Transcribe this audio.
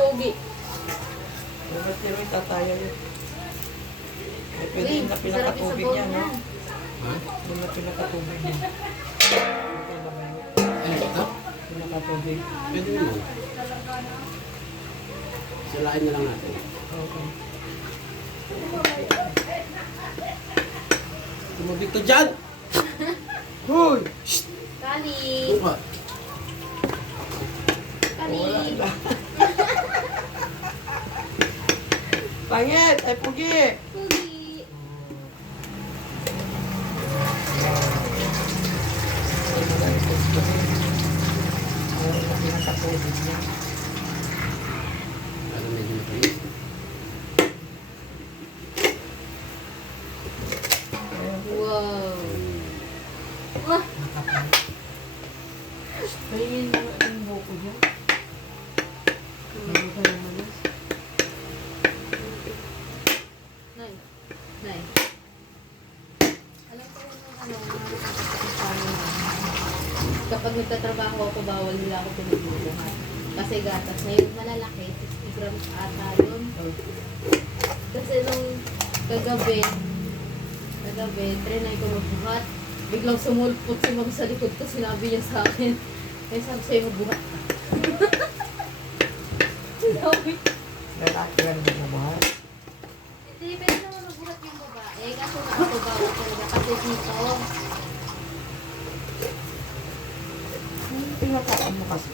pogi. Dapat niya rin tataya yun. Ay, pwede na pinakatubig niya, no? Ha? Yung na pinakatubig niya. Okay na ba yun? Ay, ito? Pinakatubig. Pwede mo. Salain na lang natin. Okay. Tumabig ka dyan! Hoy! Kali. Buka. Kali. Pangit! Ay, pugi! Pogi. Ay, magaling po ito. Ay, na pinakatubig niya. Ano medyo napalis? Wow. Wah. Pahingin mo ang buko niya. Hindi ka naman yun. Nay. Nay. Alam ko yung ano, kapag nagtatrabaho ako, bawal nila ako pinagbubuhat. Kasi gatas na yung malalaki, 60 grams ata yun. Kasi nung kagabi, trinay ko magbuhat. Biglang sumulpot si Ma'am sa likod ko, sinabi niya sa akin, eh sabi sa'yo magbuhat ka. Sabi, Lalaki ka naman naman. hindi, pwede naman magbuhat yung babae. Kaso na ako bawal talaga kasi dito. Pinakataan mo kasi.